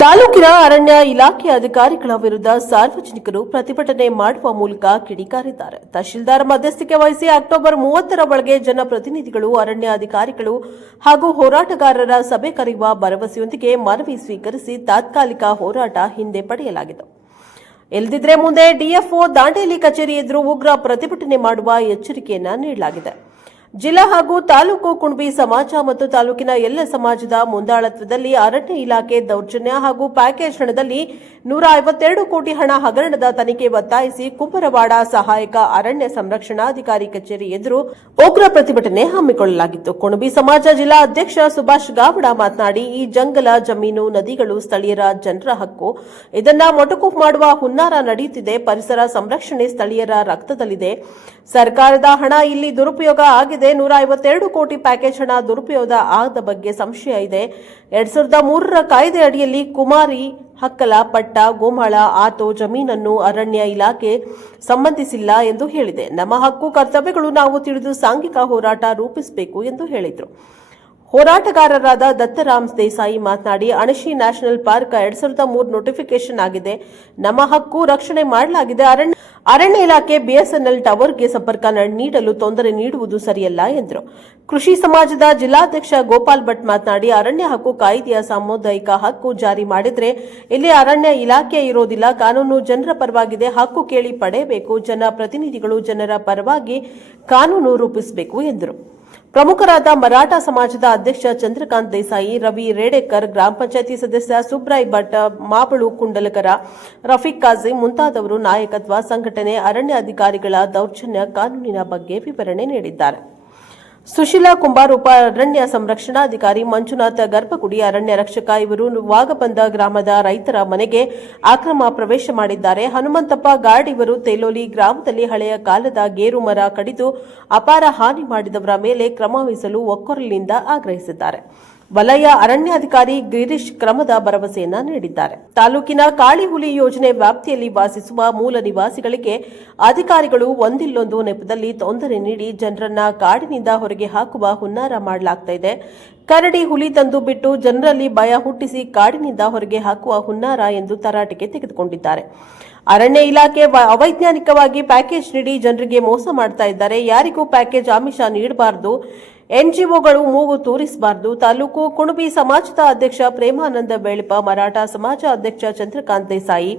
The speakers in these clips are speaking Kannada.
ತಾಲೂಕಿನ ಅರಣ್ಯ ಇಲಾಖೆ ಅಧಿಕಾರಿಗಳ ವಿರುದ್ಧ ಸಾರ್ವಜನಿಕರು ಪ್ರತಿಭಟನೆ ಮಾಡುವ ಮೂಲಕ ಕಿಡಿಕಾರಿದ್ದಾರೆ. ತಹಶೀಲ್ದಾರ್ ಮಧ್ಯಸ್ಥಿಕೆ ವಹಿಸಿ ಅಕ್ಟೋಬರ್ 30ರ ಒಳಗೆ ಜನಪ್ರತಿನಿಧಿಗಳು, ಅರಣ್ಯ ಅಧಿಕಾರಿಗಳು ಹಾಗೂ ಹೋರಾಟಗಾರರ ಸಭೆ ಕರೆಯುವ ಭರವಸೆಯೊಂದಿಗೆ ಮನವಿ ಸ್ವೀಕರಿಸಿ ತಾತ್ಕಾಲಿಕ ಹೋರಾಟ ಹಿಂದೆ ಪಡೆಯಲಾಗಿದೆ. ಇಲ್ಲದಿದ್ದರೆ ಮುಂದೆ ಡಿಎಫ್ಒ ದಾಂಡೇಲಿ ಕಚೇರಿ ಎದುರು ಉಗ್ರ ಪ್ರತಿಭಟನೆ ಮಾಡುವ ಎಚ್ಚರಿಕೆಯನ್ನ ನೀಡಲಾಗಿದೆ. ಜಿಲ್ಲಾ ಹಾಗೂ ತಾಲೂಕು ಕುಣಬಿ ಸಮಾಜ ಮತ್ತು ತಾಲೂಕಿನ ಎಲ್ಲ ಸಮಾಜದ ಮುಂದಾಳತ್ವದಲ್ಲಿ ಅರಣ್ಯ ಇಲಾಖೆ ದೌರ್ಜನ್ಯ ಹಾಗೂ ಪ್ಯಾಕೇಜ್ ಹಣದಲ್ಲಿ 152 ಕೋಟಿ ಹಣ ಹಗರಣದ ತನಿಖೆ ಒತ್ತಾಯಿಸಿ ಕುಂಬರವಾಡ ಸಹಾಯಕ ಅರಣ್ಯ ಸಂರಕ್ಷಣಾಧಿಕಾರಿ ಕಚೇರಿ ಎದುರು ಉಗ್ರ ಪ್ರತಿಭಟನೆ ಹಮ್ಮಿಕೊಳ್ಳಲಾಗಿತ್ತು. ಕುಣಬಿ ಸಮಾಜ ಜಿಲ್ಲಾ ಅಧ್ಯಕ್ಷ ಸುಭಾಷ್ ಗಾವಡ ಮಾತನಾಡಿ, ಈ ಜಂಗಲ, ಜಮೀನು, ನದಿಗಳು ಸ್ಥಳೀಯರ ಜನರ ಹಕ್ಕು. ಇದನ್ನ ಮೊಟಕು ಮಾಡುವ ಹುನ್ನಾರ ನಡೆಯುತ್ತಿದೆ. ಪರಿಸರ ಸಂರಕ್ಷಣೆ ಸ್ಥಳೀಯರ ರಕ್ತದಲ್ಲಿದೆ. ಸರ್ಕಾರದ ಹಣ ಇಲ್ಲಿ ದುರುಪಯೋಗ ಆಗಿದೆ. 152 ಕೋಟಿ ಪ್ಯಾಕೇಜ್ ಹಣ ದುರುಪಯೋಗ ಆದ ಬಗ್ಗೆ ಸಂಶಯ ಇದೆ. 2003ರ ಕಾಯ್ದೆ ಅಡಿಯಲ್ಲಿ ಕುಮಾರಿ ಹಕ್ಕಲ, ಪಟ್ಟ, ಗೋಮಾಳ, ಆತೋ ಜಮೀನನ್ನು ಅರಣ್ಯ ಇಲಾಖೆ ಸಂಬಂಧಿಸಿಲ್ಲ ಎಂದು ಹೇಳಿದೆ. ನಮ್ಮ ಹಕ್ಕು ಕರ್ತವ್ಯಗಳು ನಾವು ತಿಳಿದು ಸಾಂಘಿಕ ಹೋರಾಟ ರೂಪಿಸಬೇಕು ಎಂದು ಹೇಳಿದರು. ಹೋರಾಟಗಾರರಾದ ದತ್ತರಾಮ್ ದೇಸಾಯಿ ಮಾತನಾಡಿ, ಅಣಶಿ ನ್ಯಾಷನಲ್ ಪಾರ್ಕ್ 2003 ನೋಟಿಫಿಕೇಶನ್ ಆಗಿದೆ. ನಮ್ಮ ಹಕ್ಕು ರಕ್ಷಣೆ ಮಾಡಲಾಗಿದೆ. ಅರಣ್ಯ ಇಲಾಖೆ ಬಿಎಸ್ಎನ್ಎಲ್ ಟವರ್ಗೆ ಸಂಪರ್ಕ ನೀಡಲು ತೊಂದರೆ ನೀಡುವುದು ಸರಿಯಲ್ಲ ಎಂದರು. ಕೃಷಿ ಸಮಾಜದ ಜಿಲ್ಲಾಧ್ಯಕ್ಷ ಗೋಪಾಲ್ ಭಟ್ ಮಾತನಾಡಿ, ಅರಣ್ಯ ಹಕ್ಕು ಕಾಯ್ದೆಯ ಸಾಮುದಾಯಿಕ ಹಕ್ಕು ಜಾರಿ ಮಾಡಿದ್ರೆ ಇಲ್ಲಿ ಅರಣ್ಯ ಇಲಾಖೆ ಇರೋದಿಲ್ಲ. ಕಾನೂನು ಜನರ ಪರವಾಗಿದೆ. ಹಕ್ಕು ಕೇಳಿ ಪಡೆಯಬೇಕು. ಜನಪ್ರತಿನಿಧಿಗಳು ಜನರ ಪರವಾಗಿ ಕಾನೂನು ರೂಪಿಸಬೇಕು ಎಂದರು. ಪ್ರಮುಖರಾದ ಮರಾಠ ಸಮಾಜದ ಅಧ್ಯಕ್ಷ ಚಂದ್ರಕಾಂತ್ ದೇಸಾಯಿ, ರವಿ ರೇಡೆಕರ್, ಗ್ರಾಮ ಪಂಚಾಯಿತಿ ಸದಸ್ಯ ಸುಬ್ರಾಯ್ ಭಟ್, ಮಾಬಳು ಕುಂಡಲಕರ, ರಫೀಕ್ ಕಾಜಿ ಮುಂತಾದವರು ನಾಯಕತ್ವ, ಸಂಘಟನೆ, ಅರಣ್ಯ ಅಧಿಕಾರಿಗಳ ದೌರ್ಜನ್ಯ, ಕಾನೂನಿನ ಬಗ್ಗೆ ವಿವರಣೆ ನೀಡಿದ್ದಾರೆ. ಸುಶೀಲಾ ಕುಂಬಾರ್, ಉಪ ಅರಣ್ಯ ಸಂರಕ್ಷಣಾಧಿಕಾರಿ, ಮಂಜುನಾಥ್ ಗರ್ಭಗುಡಿ ಅರಣ್ಯ ರಕ್ಷಕ ಇವರು ವಾಗಬಂದ ಗ್ರಾಮದ ರೈತರ ಮನೆಗೆ ಅಕ್ರಮ ಪ್ರವೇಶ ಮಾಡಿದ್ದಾರೆ. ಹನುಮಂತಪ್ಪ ಗಾರ್ಡ್ ಇವರು ತೇಲೋಲಿ ಗ್ರಾಮದಲ್ಲಿ ಹಳೆಯ ಕಾಲದ ಗೇರು ಮರ ಕಡಿದು ಅಪಾರ ಹಾನಿ ಮಾಡಿದವರ ಮೇಲೆ ಕ್ರಮ ವಹಿಸಲು ಒಕ್ಕೊರಲಿನಿಂದ ಆಗ್ರಹಿಸಿದ್ದಾರೆ. ವಲಯ ಅರಣ್ಯಾಧಿಕಾರಿ ಗಿರೀಶ್ ಕ್ರಮದ ಭರವಸೆಯನ್ನ ನೀಡಿದ್ದಾರೆ. ತಾಲೂಕಿನ ಕಾಳಿಹುಲಿ ಯೋಜನೆ ವ್ಯಾಪ್ತಿಯಲ್ಲಿ ವಾಸಿಸುವ ಮೂಲ ನಿವಾಸಿಗಳಿಗೆ ಅಧಿಕಾರಿಗಳು ಒಂದಿಲ್ಲೊಂದು ನೆಪದಲ್ಲಿ ತೊಂದರೆ ನೀಡಿ ಜನರನ್ನ ಕಾಡಿನಿಂದ ಹೊರಗೆ ಹಾಕುವ ಹುನ್ನಾರ ಮಾಡಲಾಗುತ್ತಿದೆ. ಕರಡಿ, ಹುಲಿ ತಂದು ಬಿಟ್ಟು ಜನರಲ್ಲಿ ಭಯ ಹುಟ್ಟಿಸಿ ಕಾಡಿನಿಂದ ಹೊರಗೆ ಹಾಕುವ ಹುನ್ನಾರ ಎಂದು ತರಾಟೆಗೆ ತೆಗೆದುಕೊಂಡಿದ್ದಾರೆ. ಅರಣ್ಯ ಇಲಾಖೆ ಅವೈಜ್ಞಾನಿಕವಾಗಿ ಪ್ಯಾಕೇಜ್ ನೀಡಿ ಜನರಿಗೆ ಮೋಸ ಮಾಡ್ತಾ ಇದ್ದಾರೆ. ಯಾರಿಗೂ ಪ್ಯಾಕೇಜ್ ಆಮಿಷ ನೀಡಬಾರದು. ಎನ್ಜಿಒಗಳು ಮೂಗು ತೂರಿಸಬಾರದು. ತಾಲೂಕು ಕುಣಬಿ ಸಮಾಜದ ಅಧ್ಯಕ್ಷ ಪ್ರೇಮಾನಂದ ಬೇಳಿಪ, ಮರಾಠ ಸಮಾಜ ಅಧ್ಯಕ್ಷ ಚಂದ್ರಕಾಂತ್ ದೇಸಾಯಿ,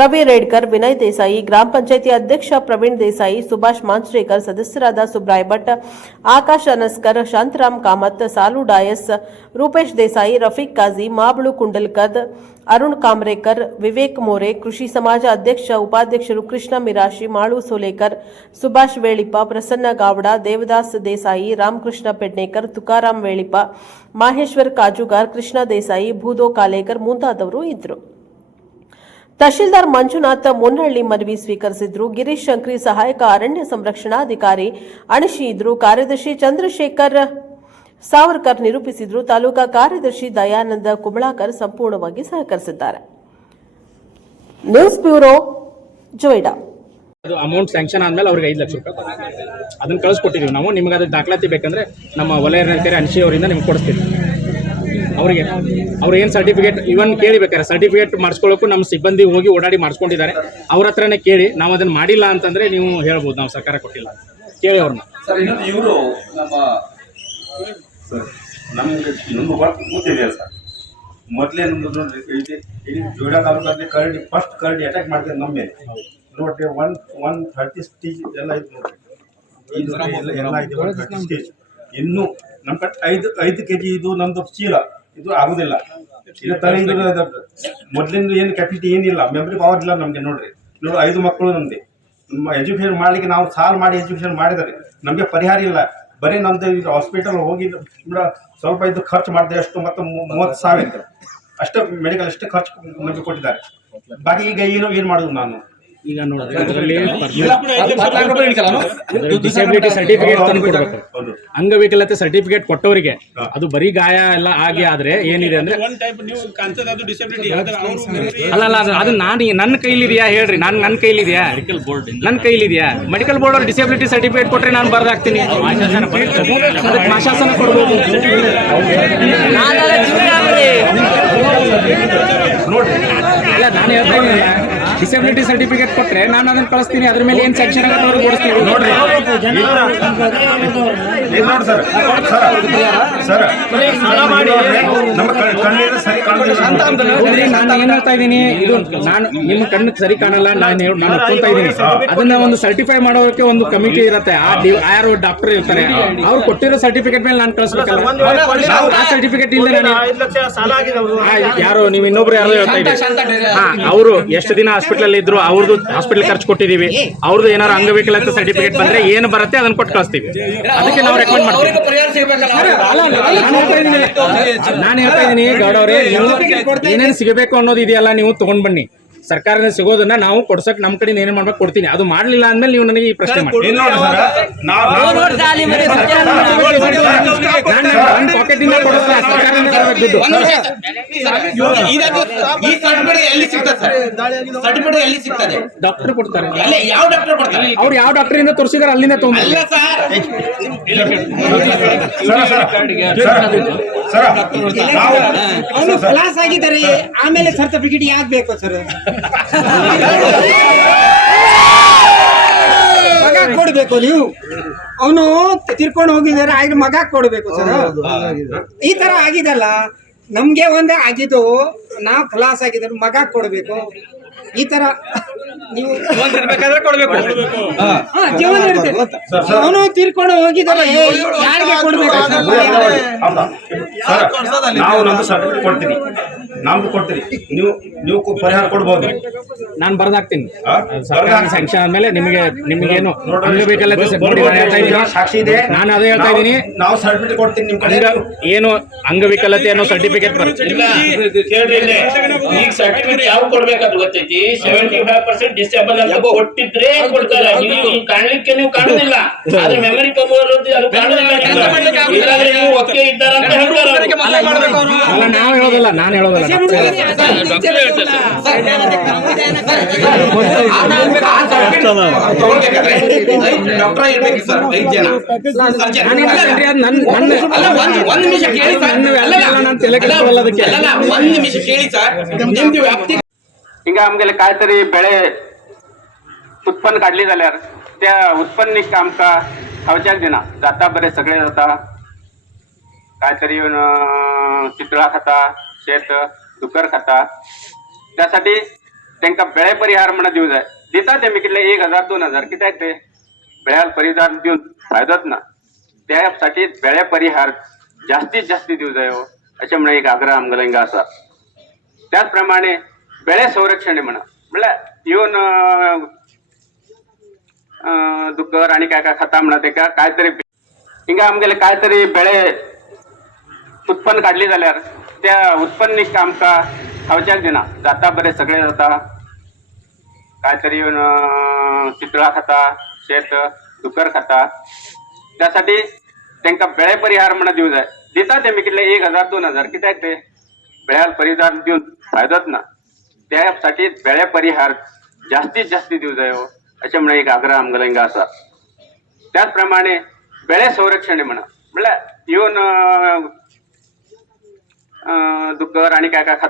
ರವಿ ರೇಡ್ಕರ್, ವಿನಯ್ ದೇಸಾಯಿ, ಗ್ರಾಮ ಪಂಚಾಯಿತಿ ಅಧ್ಯಕ್ಷ ಪ್ರವೀಣ್ ದೇಸಾಯಿ, ಸುಭಾಷ್ ಮಾಂಜ್ರೇಕರ್, ಸದಸ್ಯರಾದ ಸುಬ್ರಾಯ್ ಭಟ್, ಆಕಾಶ್ ಅನಸ್ಕರ್, ಶಾಂತರಾಮ್ ಕಾಮತ್, ಸಾಲು ಡಾಯಸ್, ರೂಪೇಶ್ ದೇಸಾಯಿ, ರಫೀಕ್ ಕಾಜಿ, ಮಾಬಳು ಕುಂಡಲ್ಕರ್, ಅರುಣ್ ಕಾಮ್ರೇಕರ್, ವಿವೇಕ್ ಮೋರೆ, ಕೃಷಿ ಸಮಾಜ ಅಧ್ಯಕ್ಷ ಉಪಾಧ್ಯಕ್ಷರು ಕೃಷ್ಣ ಮಿರಾಶಿ, ಮಾಳು ಸೋಲೇಕರ್, ಸುಭಾಷ್ ವೇಳಿಪ, ಪ್ರಸನ್ನ ಗಾವಡ, ದೇವದಾಸ್ ದೇಸಾಯಿ, ರಾಮಕೃಷ್ಣ ಪೆಡ್ನೇಕರ್, ತುಕಾರಾಮ್ ವೇಳಿಪ, ಮಾಹೇಶ್ವರ್ ಕಾಜುಗಾರ್, ಕೃಷ್ಣ ದೇಸಾಯಿ, ಭೂದೋ ಕಾಲೇಕರ್ ಮುಂತಾದವರು ಇದ್ದರು. ತಹಶೀಲ್ದಾರ್ ಮಂಜುನಾಥ್ ಮುನ್ನಹಳ್ಳಿ ಮನವಿ ಸ್ವೀಕರಿಸಿದ್ರು. ಗಿರೀಶ್ ಶಂಕ್ರಿ ಸಹಾಯಕ ಅರಣ್ಯ ಸಂರಕ್ಷಣಾಧಿಕಾರಿ ಅಣಶಿ ಇದ್ರು. ಕಾರ್ಯದರ್ಶಿ ಚಂದ್ರಶೇಖರ್ ಸಾವರ್ಕರ್ ನಿರೂಪಿಸಿದ್ರು. ತಾಲೂಕಾ ಕಾರ್ಯದರ್ಶಿ ದಯಾನಂದ ಕುಮಳಾಕರ್ ಸಂಪೂರ್ಣವಾಗಿ ಸಹಕರಿಸಿದ್ದಾರೆ. News bureau, Joida. ಅದು ಅಮೌಂಟ್ ಸ್ಯಾಂಕ್ಷನ್ ಆದ್ಮೇಲೆ ಅವ್ರಿಗೆ 5 ಲಕ್ಷ ರೂಪಾಯಿ ಅದನ್ನ ಕಳಿಸ್ಕೊಟ್ಟಿದ್ದೀವಿ ನಾವು. ನಿಮ್ಗೆ ಅದು ದಾಖಲಾತಿ ಬೇಕಂದ್ರೆ ನಮ್ಮ ವಲಯ ಅಧಿಕಾರಿ ಅನ್ಶಿ ಅವರಿಂದ ನಿಮ್ಗೆ ಕೊಡಿಸ್ತೀವಿ. ಅವರಿಗೆ ಅವ್ರು ಏನು ಸರ್ಟಿಫಿಕೇಟ್ ಇವನ್ ಕೇಳಿಬೇಕಾರೆ ಸರ್ಟಿಫಿಕೇಟ್ ಮಾಡಿಸ್ಕೊಳ್ಳೋಕ್ಕೂ ನಮ್ಮ ಸಿಬ್ಬಂದಿ ಹೋಗಿ ಓಡಾಡಿ ಮಾಡಿಸ್ಕೊಂಡಿದ್ದಾರೆ. ಅವ್ರ ಹತ್ರನೇ ಕೇಳಿ. ನಾವು ಅದನ್ನು ಮಾಡಿಲ್ಲ ಅಂತಂದರೆ ನೀವು ಹೇಳ್ಬೋದು ನಾವು ಸರ್ಕಾರ ಕೊಟ್ಟಿಲ್ಲ ಕೇಳಿ ಅವ್ರನ್ನ. ಸರ್ ಇನ್ನೊಂದು ಇವರು ನಮ್ಗೆ ಗೊತ್ತಿದೆ ಸರ್. ಮೊದಲೇ ನಮ್ಮದು ಇಡೀ ಜೋಯಿಡಾ ತಾಲೂಕಲ್ಲಿ ಕರಡಿ ಫಸ್ಟ್ ಕರಡಿ ಅಟ್ಯಾಕ್ ಮಾಡಿದ್ರೆ ನಮ್ಮ ಮೇಲೆ ನೋಡ್ರಿ 130 ಸ್ಟೇಜ್ ಎಲ್ಲ ಇತ್ತು ನೋಡ್ರಿ. ಎಲ್ಲ ಇದೆ 130 ಸ್ಟೇಜ್. ಇನ್ನೂ ನಮ್ಮ ಕಡೆ 5 kg ಇದು ನಮ್ದು ಚೀಲ ಇದು ಆಗೋದಿಲ್ಲ. ಈಗ ತಲೆ ಇದು ಮೊದಲಿಂದ ಏನು ಕೆಪಾಸಿಟಿ ಏನಿಲ್ಲ, ಮೆಮರಿ ಪವರ್ ಇಲ್ಲ ನಮಗೆ. ನೋಡ್ರಿ 5 ಮಕ್ಕಳು ನಮ್ದು. ಎಜುಕೇಷನ್ ಮಾಡಲಿಕ್ಕೆ ನಾವು ಸಾಲ ಮಾಡಿ ಎಜುಕೇಷನ್ ಮಾಡಿದರೆ ನಮಗೆ ಪರಿಹಾರ ಇಲ್ಲ. ಬರೀ ನಮ್ದು ಇದು ಹಾಸ್ಪಿಟಲ್ ಹೋಗಿ ಸ್ವಲ್ಪ ಇದು ಖರ್ಚು ಮಾಡಿದೆ ಅಷ್ಟು ಮತ್ತು 30,000 ಅಷ್ಟು ಮೆಡಿಕಲ್ ಅಷ್ಟು ಖರ್ಚು ನಮಗೆ ಕೊಟ್ಟಿದ್ದಾರೆ. ಬಾಕಿ ಈಗ ಏನು ಮಾಡೋದು ನಾನು ಈಗ ನೋಡಿದ್ರೆ ಅದರಲ್ಲಿ ಡಿಸೇಬಿಲಿಟಿ ಸರ್ಟಿಫಿಕೇಟ್ ತಂದು ಕೊಡಬೇಕು. ಅಂಗವಿಕಲತೆ ಸರ್ಟಿಫಿಕೇಟ್ ಕೊಟ್ಟವರಿಗೆ ಅದು ಬರೀ ಗಾಯ ಎಲ್ಲ ಆಗಿ ಆದ್ರೆ ಏನಿದೆ ಅಂದ್ರೆ ಅಲ್ಲ ಅದು ನಾನು ನನ್ನ ಕೈಲಿದೆಯಾ ಹೇಳ್ರಿ. ನನ್ನ ಕೈಲಿದೆಯಾ? ನನ್ನ ಕೈಲಿದೆಯಾ? ಮೆಡಿಕಲ್ ಬೋರ್ಡ್ ಅವ್ರು ಡಿಸೇಬಿಲಿಟಿ ಸರ್ಟಿಫಿಕೇಟ್ ಕೊಟ್ರೆ ನಾನು ಬರ್ದಾಕ್ತೀನಿ. ಅದಕ್ಕೆ ಮಾಶಾಸನ ಕೊಡ್ಬೋದು. ನೋಡ್ರಿ ಇಲ್ಲ ನಾನು ಹೇಳ್ತಾ ಇದ್ದೀನಿ ಡಿಸಬಿಲಿಟಿ ಸರ್ಟಿಫಿಕೇಟ್ ಕೊಟ್ರೆ ನಾನು ಅದನ್ನ ಕಳಿಸ್ತೀನಿ, ಅದ್ರ ಮೇಲೆ ಏನು ಸ್ಯಾಂಕ್ಷನ್ ಆಗುತ್ತೆ ಅವ್ರಿಗೆ ಕೊಡಿಸ್ತೀನಿ. ನೋಡ್ರಿ ಇದು ನೋಡಿ ಸರ್ ಸರ್ ನಮ್ಮ ಕಣ್ಣಿಗೆ ಸರಿ ನೋಡ್ರಿ, ನಾನು ಏನ್ ಹೇಳ್ತಾ ಇದ್ದೀನಿ, ಇದು ನಾನು ನಿಮ್ಮ ಕಣ್ಣಿಗೆ ಸರಿ ಕಾಣಲ್ಲ, ನಾನು ಒಪ್ಕೊಂತಾ ಇದ್ದೀನಿ. ಅದನ್ನ ಒಂದು ಸರ್ಟಿಫೈ ಮಾಡೋದಕ್ಕೆ ಒಂದು ಕಮಿಟಿ ಇರುತ್ತೆ, ಯಾರು ಡಾಕ್ಟರ್ ಇರ್ತಾರೆ, ಅವ್ರು ಕೊಟ್ಟಿರೋ ಸರ್ಟಿಫಿಕೇಟ್ ಮೇಲೆ ನಾನು ಕಳಿಸ್ಬೇಕಲ್ಲ. ಆ ಸರ್ಟಿಫಿಕೇಟ್ ಇಲ್ಲದೆ ನಾನು ಯಾರು ನೀವು ಇನ್ನೊಬ್ರು ಯಾರು ಹೇಳ್ತಾ ಇದ್ದೀವಿ, ಅವರು ಎಷ್ಟು ದಿನ ಹಾಸ್ಪಿಟಲ್ ಅಲ್ಲಿ ಇದ್ರು, ಅವ್ರದ್ದು ಹಾಸ್ಪಿಟಲ್ ಖರ್ಚು ಕೊಟ್ಟಿದೀವಿ, ಅವ್ರದ್ದು ಏನಾದ್ರು ಅಂಗವಿಕಲತೆ ಸರ್ಟಿಫಿಕೇಟ್ ಬಂದ್ರೆ ಏನು ಬರುತ್ತೆ ಅದನ್ನ ಕೊಟ್ಟು ಕಳಿಸ್ತೀವಿ. ಅದಕ್ಕೆ ನಾವು ರೆಕಮೆಂಡ್ ಮಾಡ್ತೀವಿ. ನಾನು ಹೇಳ್ತಾ ಇದ್ದೀನಿ ಗೌಡ ಅವರೇ, ನೀವು ಏನೇನು ಸಿಗಬೇಕು ಅನ್ನೋದು ಇದೆಯಲ್ಲ ನೀವು ತಗೊಂಡ್ ಬನ್ನಿ. ಸರ್ಕಾರದಿಂದ ಸಿಗೋದನ್ನ ನಾವು ಕೊಡ್ಸಕ್ ನಮ್ಮ ಕಡೆ ಏನೇನು ಮಾಡ್ಬೇಕು ಕೊಡ್ತೀನಿ. ಅದು ಮಾಡ್ಲಿಲ್ಲ ಅಂದ್ಮೇಲೆ ನೀವು ನನಗೆ ಈ ಪ್ರಶ್ನೆ ಮಾಡಿ. ನಾನು ಪಾಕೆಟ್ ಇಂದ ಕೊಡುತ್ತೆ, ಸರ್ಕಾರದಿಂದ ದುಡ್ಡು. ಡಾಕ್ಟರ್ ಕೊಡ್ತಾರೆ, ಅವ್ರು ಯಾವ ಡಾಕ್ಟರ್ ಇಂದ ತೋರಿಸಿದಾರೆ ಅಲ್ಲಿಂದ ತಗೊಂಡು ಕ್ಲಾಸ್ ಆಗಿದ್ದಾರೆ, ಆಮೇಲೆ ಸರ್ಟಿಫಿಕೇಟ್ ಯಾಕೆ ಬೇಕು ಸರ್? ಮಗ ಕೊಡ್ಬೇಕು, ನೀವು ಅವನು ತಿರ್ಕೊಂಡು ಹೋಗಿದ್ದಾರೆ, ಆದ್ರೆ ಮಗ ಕೊಡ್ಬೇಕು ಸರ್. ಈ ತರ ಆಗಿದಲ್ಲ, ನಮ್ಗೆ ಒಂದೇ ಆಗಿದ್ದು, ನಾವು ಕ್ಲಾಸ್ ಆಗಿದ್ದಾರೆ, ಮಗ ಕೊಡ್ಬೇಕು. ಈ ತರ ನೀವು ಜೀವನ ಇರ್ತದೆ. ಅವನು ತೀರ್ಕೊಂಡು ಹೋಗಿದ್ದಾರೆ, ಯಾರಿಗೆ ಕೊಡ್ಬೇಕು? ನಾವು ನಮ್ದು ಸರ್ಟಿಫಿಕೇಟ್ ಕೊಡ್ತೀವಿ, ನಮ್ದು ಕೊಡ್ತೀರಿ, ನೀವು ಪರಿಹಾರ ಕೊಡ್ಬೋದು. ನಾನು ಬರ್ದಾಕ್ತೀನಿ. ಸರ್ಕಾರ ಸ್ಯಾಂಕ್ಷನ್ ಆದ್ಮೇಲೆ ನಿಮಗೇನು ಬೇಕಲ್ಲ ಸಾಕ್ಷಿ ಇದೆ. ನಾನು ಅದೇ ಹೇಳ್ತಾ ಇದ್ದೀನಿ, ನಾವು ಸರ್ಟಿಫಿಕೇಟ್ ಕೊಡ್ತೀನಿ ನಿಮ್ ಕಡೆ. ಏನು ಅಂಗವಿಕಲತೆ ಅನ್ನೋ ಸರ್ಟಿಫಿಕೇಟ್ ಬರುತ್ತೆ. ಈಗ ಸರ್ಟಿಫಿಕೇಟ್ ಯಾವ ಕೊಡ್ಬೇಕಾದ್ರು ಗೊತ್ತೈತಿ? 75% ಡಿಸೇಬಲ್ ಅಂತ ಕೊಟ್ಟಿದ್ರೆ ಕೊಡ್ತಾರೆ. ನೀವು ಕಾಣ್ಲಿಕ್ಕೆ ನೀವು ಕಾಣುದಿಲ್ಲ, ಆದ್ರೆ ಮೆಮರಿ ಪವರ್ ಅದು ಕಾಣುದಿಲ್ಲ. ಇಲ್ಲಾಂದ್ರೆ ನೀವು ಒಕ್ಕೆ ಇದ್ದಾರ ಅಂತ ಹೇಳ್ತಾರೆ. ಅಲ್ಲ, ನಾವು ಹೇಳೋದಲ್ಲ, ನಾನು ಹೇಳೋದಲ್ಲ. ಡಾಕ್ಟರ್ ಇರ್ಬೇಕು ಸರ್, 5 ಜನ. ಒಂದ್ ನಿಮಿಷ ಕೇಳಿ ಸರ್, ಒಂದ್ ನಿಮಿಷ ಕೇಳಿ सर, निम्न व्याप्ती हिंगा आमगेले काय तरी बेळे उत्पन्न काढली जाल्यार त्या उत्पन्नीक आमकां खावच्याक दिना. जाता बरें सगळें जाता, काय तरी चितळां खाता, शेत दुकर खाता, त्यासाठी तांकां बेळे परिहार म्हणून दिवं जाय. दिता तेमी कितले 1000 2000 कित्याक ते बेळ्याल परिहार दिवन फायदोच ना. त्यासाठी बेळे परिहार जास्तीत जास्त दिवं जाय अशें म्हणून एक आग्रह आमगेलो हिंगा आसा. त्याचप्रमाणे बेळे संरक्षण म्हळ्यार येवन दुकर आणि काय काय खाता म्हणा तेका काय तरी हिंगा आमगेले काय तरी बेळे उत्पन्न काढली जाल्यार त्या उत्पन्नीक आमकां खावच्याक दिना. जाता बरें सगळें जाता, काय तरी चितळां खाता, शेत दुकर खाता, त्यासाठी तांकां बेळे परिहार म्हणून दिवं जाय. दिता तेमी कितले 1000 2000 कित्याक ते बेळ्याल परिहार दिवन फायदोच ना. त्यासाठी बेळे परिहार जास्तीत जास्त दिवं जाय अशें म्हणून एक आग्रह आमगेलो हिंगा आसा. त्याचप्रमाणे बेळे संरक्षण म्हळ्यार येवन दुकर आणि काय काय खाता